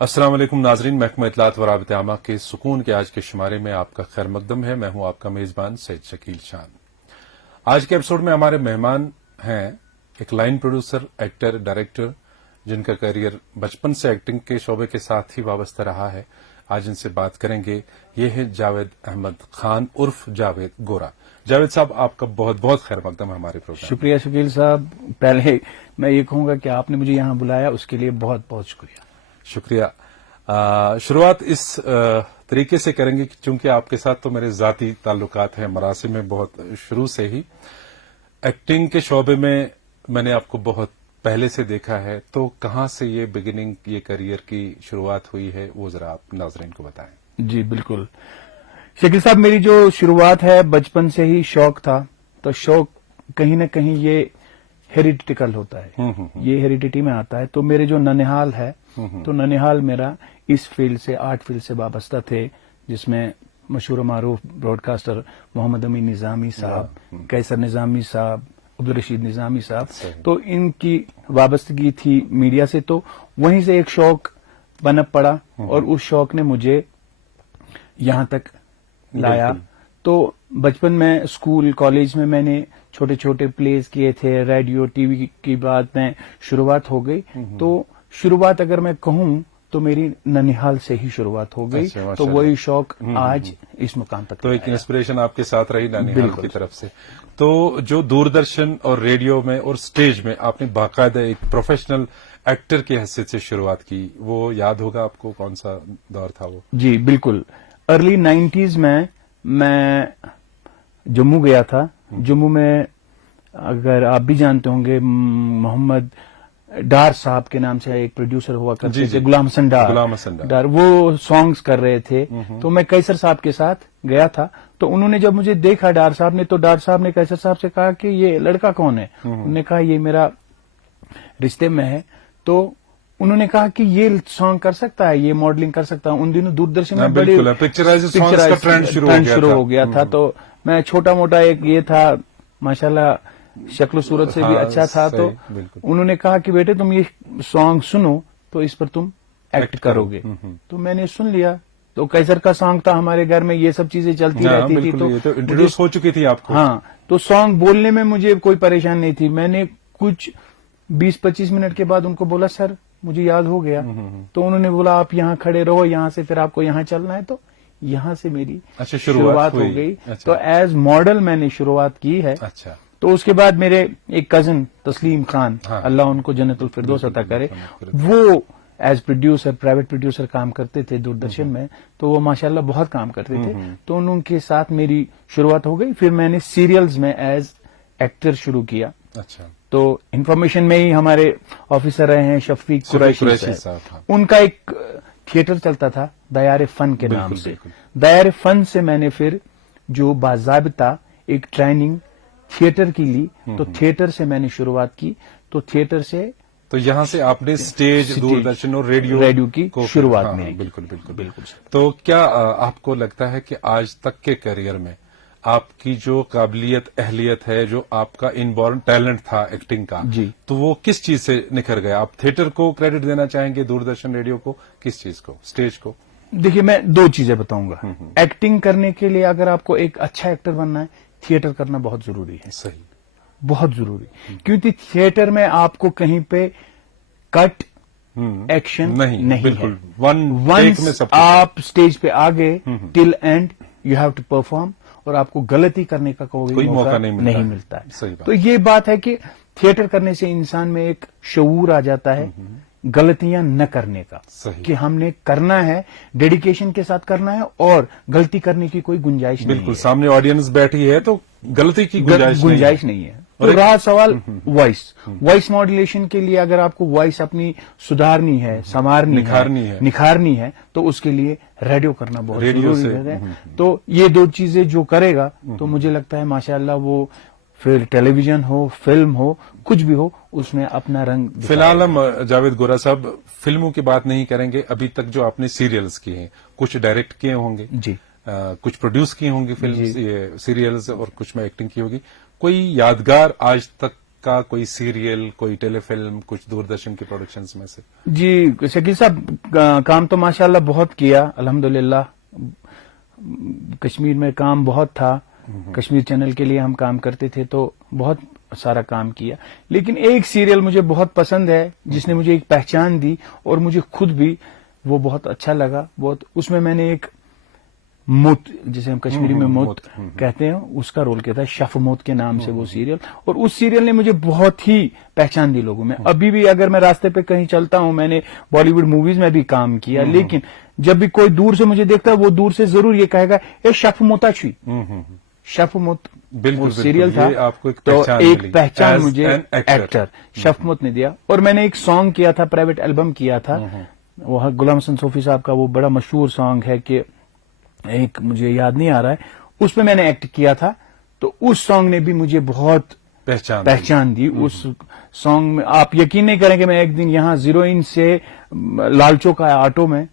السلام علیکم ناظرین، محکمہ اطلاعات و رابطہ عامہ کے سکون کے آج کے شمارے میں آپ کا خیر مقدم ہے۔ میں ہوں آپ کا میزبان سید شکیل شان۔ آج کے ایپیسوڈ میں ہمارے مہمان ہیں ایک لائن پروڈیوسر، ایکٹر، ڈائریکٹر جن کا کیریئر بچپن سے ایکٹنگ کے شعبے کے ساتھ ہی وابستہ رہا ہے۔ آج ان سے بات کریں گے، یہ ہے جاوید احمد خان عرف جاوید گورا۔ جاوید صاحب، آپ کا بہت بہت خیر مقدم ہے ہمارے پروگرام۔ شکریہ شکیل صاحب، پہلے میں یہ کہوں گا کہ آپ نے مجھے یہاں بلایا، اس کے لیے بہت بہت شکریہ۔ شکریہ۔ شروعات اس طریقے سے کریں گے چونکہ آپ کے ساتھ تو میرے ذاتی تعلقات ہیں، مراسم میں بہت شروع سے ہی ایکٹنگ کے شعبے میں نے آپ کو بہت پہلے سے دیکھا ہے، تو کہاں سے یہ بگننگ، یہ کیریئر کی شروعات ہوئی ہے، وہ ذرا آپ ناظرین کو بتائیں۔ جی بالکل شکیل صاحب، میری جو شروعات ہے بچپن سے ہی شوق تھا، تو شوق کہیں نہ کہیں یہ ہیریڈیٹیکل ہوتا ہے، یہ ہیریڈیٹی میں آتا ہے۔ تو میرے جو ننہال ہے، تو ننہال میرا اس فیلڈ سے، آرٹ فیلڈ سے وابستہ تھے، جس میں مشہور و معروف براڈ کاسٹر محمد امین نظامی صاحب، قیصر نظامی صاحب، عبدالرشید نظامی صاحب، تو ان کی وابستگی تھی میڈیا سے، تو وہیں سے ایک شوق بنپ پڑا اور اس شوق نے مجھے یہاں تک لایا۔ تو بچپن میں اسکول کالج میں نے چھوٹے چھوٹے پلیز کیے تھے، ریڈیو ٹی وی کی بات میں شروعات ہو گئی۔ تو شروعات اگر میں کہوں تو میری ننہال سے ہی شروعات ہو گئی، تو وہی شوق آج اس مقام تک۔ تو ایک انسپریشن آپ کے ساتھ رہی ننہال کی طرف سے۔ تو جو دوردرشن اور ریڈیو میں اور سٹیج میں آپ نے باقاعدہ ایک پروفیشنل ایکٹر کی حیثیت سے شروعات کی، وہ یاد ہوگا آپ کو؟ کون سا دور تھا وہ؟ جی بالکل، ارلی 90s میں جموں گیا تھا۔ جموں میں اگر آپ بھی جانتے ہوں گے، محمد ڈار صاحب کے نام سے ایک پروڈیوسر ہوا کرتے تھے، غلام حسن ڈار، وہ سانگز کر رہے تھے۔ تو میں قیصر صاحب کے ساتھ گیا تھا، تو انہوں نے جب مجھے دیکھا ڈار صاحب نے، تو ڈار صاحب نے قیصر صاحب سے کہا کہ یہ لڑکا کون ہے؟ انہوں نے کہا یہ میرا رشتے میں ہے۔ تو انہوں نے کہا کہ یہ سانگ کر سکتا ہے، یہ ماڈلنگ کر سکتا ہے۔ ان دنوں دوردرشن میں بڑے ٹرینڈ شروع ہو گیا تھا، تو میں چھوٹا موٹا ایک یہ تھا، ماشاءاللہ شکل و صورت سے بھی اچھا تھا۔ تو انہوں نے کہا کہ بیٹے تم یہ سانگ سنو تو اس پر تم ایکٹ کرو گے۔ تو میں نے سن لیا، تو قیصر کا سانگ تھا، ہمارے گھر میں یہ سب چیزیں چلتی رہتی تھی، تو انٹروڈیوس ہو چکی تھی آپ کو۔ ہاں، تو سانگ بولنے میں مجھے کوئی پریشان نہیں تھی۔ میں نے کچھ 20-25 منٹ کے بعد ان کو بولا سر مجھے یاد ہو گیا۔ تو انہوں نے بولا آپ یہاں کھڑے رہو، یہاں سے پھر آپ کو یہاں چلنا ہے۔ تو یہاں سے میری شروعات ہو گئی۔ تو ایز ماڈل میں نے شروعات کی ہے۔ تو اس کے بعد میرے ایک کزن تسلیم خان، اللہ ان کو جنت الفردوس عطا کرے، وہ ایز پروڈیوسر، پرائیویٹ پروڈیوسر کام کرتے تھے دوردرشن میں، تو وہ ماشاءاللہ بہت کام کرتے تھے۔ تو ان کے ساتھ میری شروعات ہو گئی۔ پھر میں نے سیریلز میں ایز ایکٹر شروع کیا۔ تو انفارمیشن میں ہی ہمارے آفیسر رہے ہیں شفیق قریشی صاحب، ان کا ایک تھیٹر چلتا تھا دیار فن کے نام سے۔ دیار فن سے میں نے پھر جو باضابطہ ایک ٹریننگ تھیٹر کی لی، تو تھیٹر سے میں نے شروعات کی۔ تو تھیٹر سے تو یہاں سے آپ نے سٹیج، دوردرشن اور ریڈیو کی شروعات میں۔ بالکل۔ تو کیا آپ کو لگتا ہے کہ آج تک کے کیریئر میں آپ کی جو قابلیت، اہلیت ہے، جو آپ کا انبورن ٹیلنٹ تھا ایکٹنگ کا، تو وہ کس چیز سے نکھر گیا؟ آپ تھیٹر کو کریڈٹ دینا چاہیں گے، دوردرشن، ریڈیو کو، کس چیز کو، سٹیج کو؟ دیکھیے میں دو چیزیں بتاؤں گا۔ ایکٹنگ کرنے کے لیے اگر آپ کو ایک اچھا ایکٹر بننا ہے، تھیٹر کرنا بہت ضروری ہے۔ صحیح، بہت ضروری، کیونکہ تھیٹر میں آپ کو کہیں پہ کٹ ایکشن نہیں بالکل، ونس آپ سٹیج پہ آگے till and you have to perform, اور آپ کو غلطی کرنے کا کوئی موقع نہیں ملتا ہے۔ تو یہ بات ہے کہ تھیٹر کرنے سے انسان میں ایک شعور آ جاتا ہے غلطیاں نہ کرنے کا، کہ ہم نے کرنا ہے، ڈیڈیکیشن کے ساتھ کرنا ہے، اور غلطی کرنے کی کوئی گنجائش نہیں ہے۔ بالکل، سامنے آڈینس بیٹھی ہے تو غلطی کی گنجائش نہیں ہے۔ تو رہا سوال وائس ماڈولیشن کے لیے، اگر آپ کو وائس اپنی سدھارنی ہے، سنوارنی ہے، نکھارنی ہے، تو اس کے لیے ریڈیو کرنا بہت ضروری ہے۔ تو یہ دو چیزیں جو کرے گا، تو مجھے لگتا ہے ماشاءاللہ وہ پھر ٹیلی ویژن ہو، فلم ہو، کچھ بھی ہو، اس میں اپنا رنگ۔ فی الحال ہم جاوید گورا صاحب فلموں کی بات نہیں کریں گے، ابھی تک جو آپ نے سیریلز کیے ہیں، کچھ ڈائریکٹ کیے ہوں گے، جی کچھ پروڈیوس کی ہوں گی فلم، سیریلز، اور کچھ میں ایکٹنگ کی ہوگی، کوئی یادگار آج تک کا कोई सीरियल, कोई टेलीफिल्म, कुछ दूरदर्शन की प्रोडक्शंस में से? जी शकील साहब, काम तो माशाल्लाह बहुत किया अल्हम्दुलिल्लाह। कश्मीर में काम बहुत था, कश्मीर चैनल के लिए हम काम करते थे, तो बहुत सारा काम किया। लेकिन एक सीरियल मुझे बहुत पसंद है जिसने मुझे एक पहचान दी और मुझे खुद भी वो बहुत अच्छा लगा। बहुत उसमें मैंने एक मुत, जिसे हम कश्मीरी में मुत कहते हैं, उसका रोल किया था। शफ मुत के नाम से वो सीरियल, और उस सीरियल ने मुझे बहुत ही पहचान दी लोगों में। अभी भी अगर मैं रास्ते पे कहीं चलता हूं, मैंने बॉलीवुड मूवीज में भी काम किया, लेकिन जब भी कोई दूर से मुझे देखता है, वो दूर से जरूर ये कहेगा ये शफ मुता छी, शफ मुत। बिल्कुल, सीरियल था, आपको एक तो पहचान एक मिली पहचान as मुझे an actor। एक्टर शफमुत ने दिया। और मैंने एक सॉन्ग किया था, प्राइवेट एल्बम किया था, वह गुलाम हसन सूफी साहब का वो बड़ा मशहूर सॉन्ग है कि एक मुझे याद नहीं आ रहा है, उसमें मैंने एक्ट किया था। तो उस सॉन्ग ने भी मुझे बहुत पहचान दी। उस सॉन्ग में आप यकीन नहीं करेंगे, मैं एक दिन यहाँ जीरो इन से लाल चौक आया ऑटो में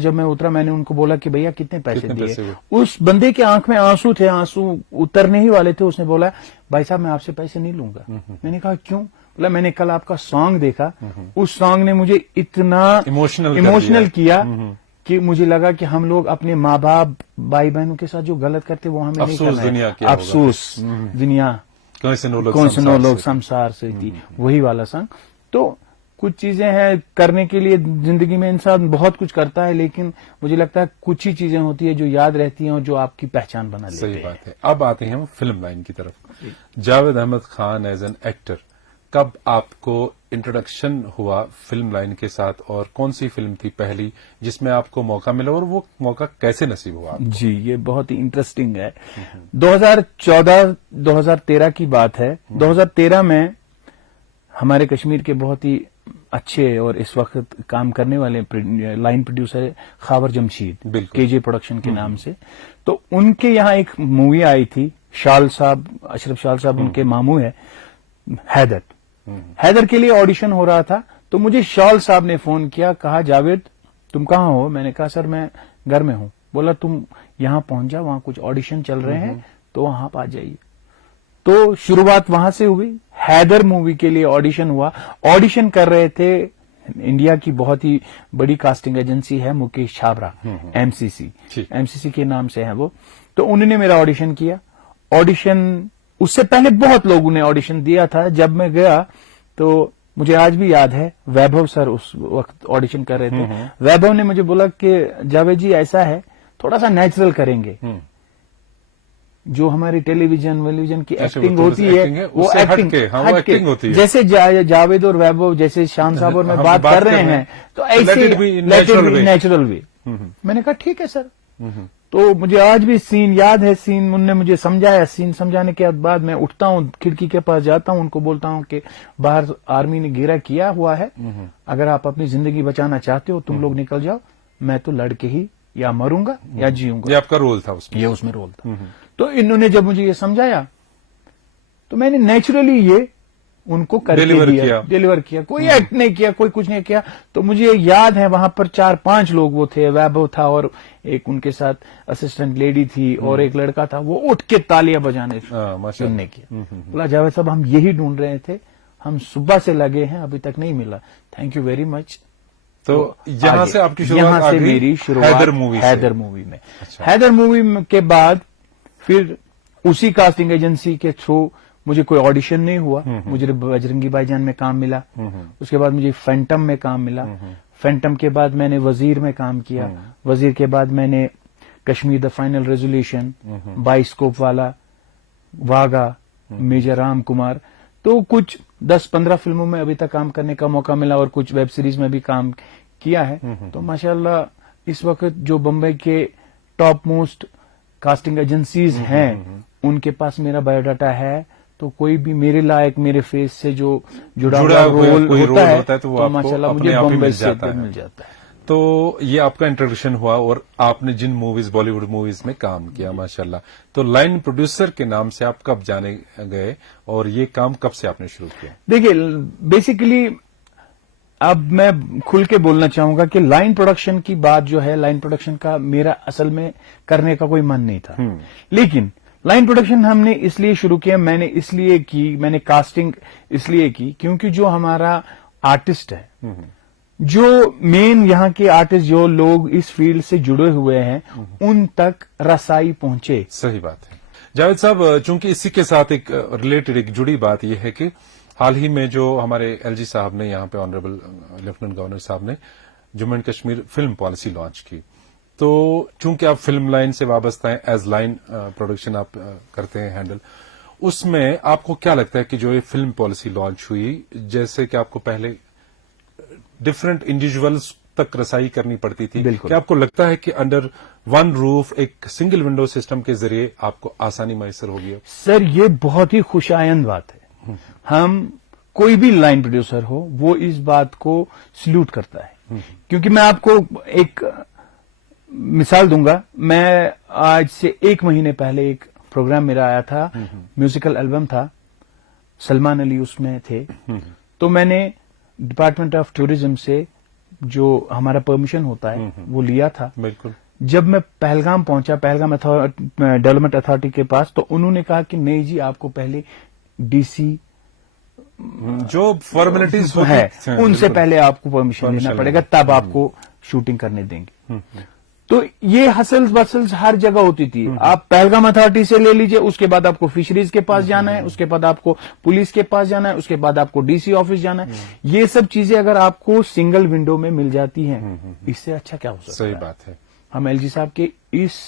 जब मैं उतरा, मैंने उनको बोला कि भैया कितने पैसे दिए। उस बंदे के आंख में आंसू थे, आंसू उतरने ही वाले थे। उसने बोला भाई साहब मैं आपसे पैसे नहीं लूंगा। मैंने कहा क्यों? बोला मैंने कल आपका सॉन्ग देखा, उस सॉन्ग ने मुझे इतना इमोशनल किया कि मुझे लगा कि हम लोग अपने माँ बाप भाई बहनों के साथ जो गलत करते वो हमें नहीं करना है। अफसोस दुनिया कौन से नो लोग संसार से थी, वही वाला सॉन्ग। तो कुछ चीजें हैं करने के लिए, जिंदगी में इंसान बहुत कुछ करता है, लेकिन मुझे लगता है कुछ ही चीजें होती है जो याद रहती हैं और जो आपकी पहचान बना लेती है। सही बात है। अब आते हैं हम फिल्म लाइन की तरफ। Javed Ahmed Khan as an actor, कब आपको इंट्रोडक्शन हुआ फिल्म लाइन के साथ, और कौन सी फिल्म थी पहली जिसमें आपको मौका मिला, और वो मौका कैसे नसीब हुआ आपको? जी ये बहुत ही इंटरेस्टिंग है। 2014-2013 की बात है। 2013 में हमारे कश्मीर के बहुत ही अच्छे और इस वक्त काम करने वाले line producer Khawar Jamshed, KJ production के नाम से, तो उनके यहाँ एक मूवी आई थी। शाल साहब, अशरफ शाल साहब उनके मामू है, हैदर के लिए ऑडिशन हो रहा था। तो मुझे शाल साहब ने फोन किया, कहा जावेद तुम कहाँ हो? मैंने कहा सर मैं घर में हूं। बोला तुम यहां पहुंच जा, वहां कुछ ऑडिशन चल रहे हैं, तो वहां आप आ जाइए। तो शुरुआत वहां से हुई। हैदर मूवी के लिए ऑडिशन हुआ। ऑडिशन कर रहे थे, इंडिया की बहुत ही बड़ी कास्टिंग एजेंसी है मुकेश छाबरा, एमसीसी के नाम से है वो। तो उन्होंने मेरा ऑडिशन किया। ऑडिशन उससे पहले बहुत लोगों ने ऑडिशन दिया था। जब मैं गया तो मुझे आज भी याद है, वैभव सर उस वक्त ऑडिशन कर रहे थे। वैभव ने मुझे बोला कि जावेद जी ऐसा है, थोड़ा सा नेचुरल करेंगे, जो हमारी टेलीविजन की एक्टिंग होती है वो एक्टिंग होती है। जैसे जावेद और वैभव, जैसे शान साहब और मैं बात कर रहे हैं, तो ऐसे नेचुरल वे। मैंने कहा ठीक है सर। तो मुझे आज भी सीन याद है। सीन उनने मुझे समझाया, सीन समझाने के बाद मैं उठता हूँ, खिड़की के पास जाता हूँ, उनको बोलता हूँ कि बाहर आर्मी ने घेरा किया हुआ है, अगर आप अपनी जिंदगी बचाना चाहते हो तुम लोग निकल जाओ, मैं तो लड़के ही या मरूंगा या जीऊंगा। ये आपका रोल था उसमें? ये उसमें रोल था। तो इन्होंने जब मुझे ये समझाया तो मैंने नेचुरली ये उनको डिलीवर किया। कोई एक्ट नहीं किया, कोई कुछ नहीं किया। तो मुझे याद है वहां पर 4-5 लोग वो थे, वैभव था और एक उनके साथ असिस्टेंट लेडी थी और एक लड़का था। वो उठ के तालियां बजाने सुनने की। बोला जावेद साहब हम यही ढूंढ रहे थे, हम सुबह से लगे हैं, अभी तक नहीं मिला, थैंक यू वेरी मच। तो यहाँ से आपकी शुरुआत, यहाँ से मेरी शुरुआत हैदर मूवी में। हैदर मूवी के बाद फिर उसी कास्टिंग एजेंसी के थ्रू मुझे कोई ऑडिशन नहीं हुआ। मुझे बजरंगी भाईजान में काम मिला, उसके बाद मुझे फैंटम में काम मिला। फैंटम के बाद मैंने वजीर में काम किया। वजीर के बाद मैंने Kashmir the final resolution, bioscope वाला, वागा, मेजर राम कुमार, तो कुछ 10-15 फिल्मों में अभी तक काम करने का मौका मिला और कुछ वेब सीरीज में भी काम किया है। तो माशाल्लाह इस वक्त जो बम्बई के टॉप मोस्ट कास्टिंग एजेंसीज हैं उनके पास मेरा बायोडाटा है। तो कोई भी मेरे लायक, मेरे फेस से जो जुड़ा हुआ रोल होता है तो माशाल्लाह मुझे बॉम्बे से मिल जाता है। तो ये आपका इंट्रोडक्शन हुआ और आपने जिन मूवीज, बॉलीवुड मूवीज में काम किया माशाल्लाह। तो लाइन प्रोड्यूसर के नाम से आप कब जाने गए और ये काम कब से आपने शुरू किया? देखिए बेसिकली अब मैं खुल के बोलना चाहूंगा कि लाइन प्रोडक्शन की बात जो है, लाइन प्रोडक्शन का मेरा असल में करने का कोई मन नहीं था। लेकिन लाइन प्रोडक्शन हमने इसलिए शुरू किया, मैंने कास्टिंग इसलिए की क्योंकि जो हमारा आर्टिस्ट है, जो मेन यहाँ के आर्टिस्ट, जो लोग इस फील्ड से जुड़े हुए हैं, उन तक रसाई पहुंचे। सही बात है जावेद साहब, चूंकि इसी के साथ एक रिलेटेड एक जुड़ी बात यह है कि हाल ही में जो हमारे एलजी साहब ने यहाँ पे ऑनरेबल लेफ्टिनेंट गवर्नर साहब ने Jammu and Kashmir film policy launch की, तो चूंकि आप फिल्म लाइन से वाबस्ता हैं, एज लाइन प्रोडक्शन आप करते हैं हैंडल, उसमें आपको क्या लगता है कि जो ये फिल्म पॉलिसी लॉन्च हुई, जैसे कि आपको पहले डिफरेंट इंडिविजुअल्स तक रसाई करनी पड़ती थी, क्या आपको लगता है कि अंडर वन रूफ एक सिंगल विंडो सिस्टम के जरिए आपको आसानी मैसर होगी? सर ये बहुत ही खुशायंद बात है। हम कोई भी लाइन प्रोड्यूसर हो वो इस बात को सल्यूट करता है, क्योंकि मैं आपको एक मिसाल दूंगा। मैं आज से 1 महीने पहले एक प्रोग्राम मेरा आया था, म्यूजिकल एल्बम था, सलमान अली उसमें थे, तो मैंने डिपार्टमेंट ऑफ टूरिज्म से जो हमारा परमिशन होता है वो लिया था। बिल्कुल। जब मैं पहलगाम पहुंचा, पहलगाम डेवलपमेंट अथॉरिटी के पास, तो उन्होंने कहा कि नहीं जी, आपको पहले डीसी जो फॉर्मेलिटीज है उनसे पहले आपको परमिशन लेना पड़ेगा, तब आपको शूटिंग करने देंगे। तो ये हसल्स बसल्स हर जगह होती थी। आप पहलगाम अथॉरिटी से ले लीजिए, उसके बाद आपको फिशरीज के पास जाना है, उसके बाद आपको पुलिस के पास जाना है, उसके बाद आपको डीसी ऑफिस जाना है। ये सब चीजें अगर आपको सिंगल विंडो में मिल जाती हैं, इससे अच्छा क्या हो सकता है? सही बात है। हम एलजी साहब के इस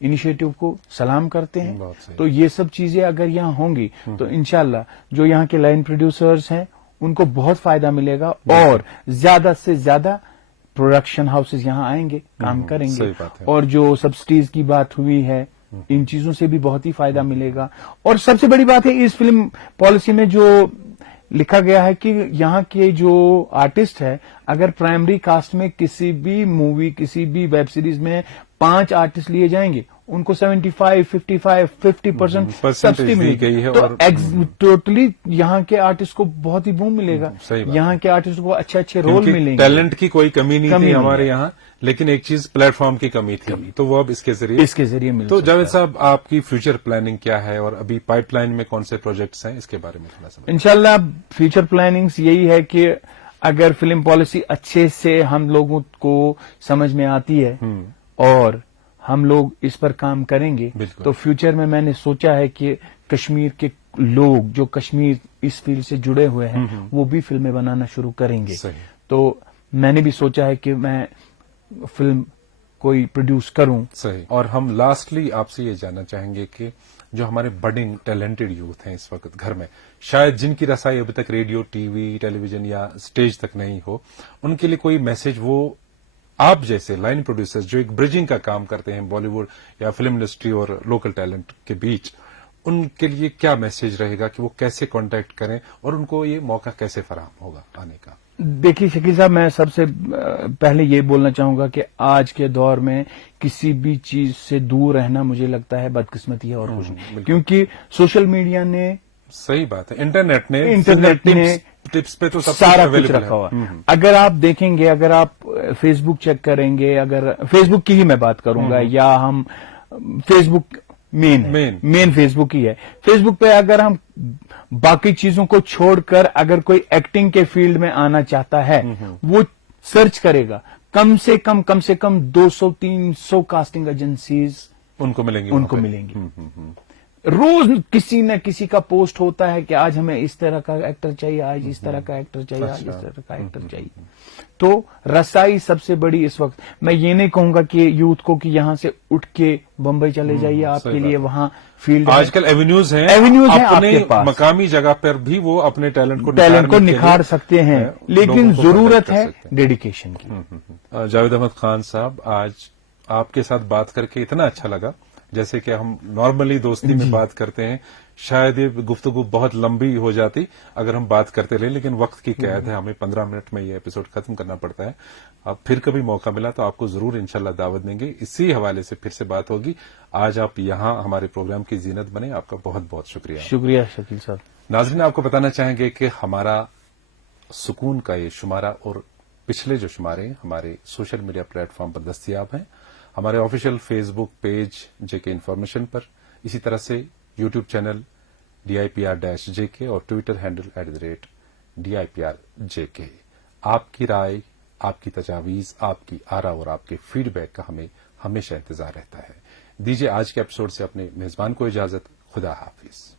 इनिशिएटिव को सलाम करते हैं। तो ये सब चीजें अगर यहाँ होंगी तो इंशाल्लाह जो यहाँ के लाइन प्रोड्यूसर्स हैं उनको बहुत फायदा मिलेगा, और ज्यादा से ज्यादा प्रोडक्शन हाउसेस यहाँ आएंगे, काम करेंगे, और जो सब्सिडीज की बात हुई है, इन चीजों से भी बहुत ही फायदा मिलेगा। और सबसे बड़ी बात है, इस फिल्म पॉलिसी में जो लिखा गया है कि यहाँ के जो आर्टिस्ट है, अगर प्राइमरी कास्ट में किसी भी मूवी, किसी भी वेब सीरीज में 5 आर्टिस्ट लिए जाएंगे, उनको 75, 55, 50% सब्सिडी मिलेगी। तो टोटली यहाँ के आर्टिस्ट को बहुत ही बूम मिलेगा, यहाँ के आर्टिस्ट को अच्छे अच्छे रोल मिलेंगे। टैलेंट की कोई कमी नहीं थी हमारे यहाँ, लेकिन एक चीज प्लेटफॉर्म की कमी थी, तो वो अब इसके जरिए मिल। तो जावेद साहब, आपकी फ्यूचर प्लानिंग क्या है, और अभी पाइपलाइन में कौन से प्रोजेक्ट्स हैं, इसके बारे में थोड़ा सा? इंशाल्लाह फ्यूचर प्लानिंग्स यही है कि अगर फिल्म पॉलिसी अच्छे से हम लोगों को समझ में आती है और हम लोग इस पर काम करेंगे, तो फ्यूचर में मैंने सोचा है कि कश्मीर के लोग जो कश्मीर इस फील्ड से जुड़े हुए हैं वो भी फिल्में बनाना शुरू करेंगे। तो मैंने भी सोचा है कि मैं फिल्म कोई प्रोड्यूस करूं। सही। और हम लास्टली आपसे ये जानना चाहेंगे कि जो हमारे बडिंग टैलेंटेड यूथ हैं इस वक्त घर में, शायद जिनकी रसाई अभी तक रेडियो, टीवी, टेलीविजन या स्टेज तक नहीं हो, उनके लिए कोई मैसेज वो आप जैसे लाइन प्रोड्यूसर्स जो एक ब्रिजिंग का काम करते हैं बॉलीवुड या फिल्म इंडस्ट्री और लोकल टैलेंट के बीच, उनके लिए क्या मैसेज रहेगा कि वो कैसे कांटेक्ट करें और उनको ये मौका कैसे फराहम होगा आने का? देखिए शकील साहब, मैं सबसे पहले ये बोलना चाहूंगा कि आज के दौर में किसी भी चीज से दूर रहना मुझे लगता है बदकिस्मती है और कुछ नहीं, क्योंकि सोशल मीडिया ने, सही बात है, इंटरनेट ने टिप्स पे तो सब सारा कुछ रखा हुआ। अगर आप देखेंगे, अगर आप फेसबुक चेक करेंगे, अगर फेसबुक की ही मैं बात करूंगा, या हम फेसबुक मेन फेसबुक ही है। फेसबुक पे अगर हम बाकी चीजों को छोड़कर अगर कोई एक्टिंग के फील्ड में आना चाहता है, वो सर्च करेगा, कम से कम 200-300 कास्टिंग एजेंसीज उनको मिलेंगी। रोज किसी न किसी का पोस्ट होता है कि आज हमें इस तरह का एक्टर चाहिए, आज इस तरह का एक्टर चाहिए, आज इस तरह का एक्टर चाहिए। तो रसाई सबसे बड़ी इस वक्त, मैं ये नहीं कहूंगा कि यूथ को कि यहां से उठ के बम्बई चले जाइए, आपके लिए वहां फील्ड, आजकल एवेन्यूज हैं आपके पास, मकामी जगह पर भी वो अपने टैलेंट को निखार सकते हैं, लेकिन जरूरत है डेडिकेशन की। जावेद अहमद खान साहब, आज आपके साथ बात करके इतना अच्छा लगा, जैसे कि हम नॉर्मली दोस्ती में बात करते हैं। शायद ये गुफ्तगू बहुत लंबी हो जाती अगर हम बात करते रहे, लेकिन वक्त की कैद है, हमें 15 मिनट में ये एपिसोड खत्म करना पड़ता है। अब फिर कभी मौका मिला तो आपको जरूर इंशाल्लाह दावत देंगे, इसी हवाले से फिर से बात होगी। आज आप यहाँ हमारे प्रोग्राम की जीनत बने, आपका बहुत बहुत शुक्रिया। शुक्रिया शकील साहब। नाज़रीन, आपको बताना चाहेंगे कि हमारा सुकून का ये शुमारा और पिछले जो शुमारे हमारे सोशल मीडिया प्लेटफॉर्म पर दस्तियाब हैं, हमारे ऑफिशियल फेसबुक पेज जेके इन्फॉर्मेशन पर, इसी तरह से यूट्यूब चैनल DIPR-JK और ट्विटर हैंडल @DIPR-JK। आपकी राय, आपकी तजावीज, आपकी आरा और आपके फीडबैक का हमें हमेशा इंतजार रहता है। दीजिए आज के एपिसोड से अपने मेजबान को इजाजत। खुदा हाफिज।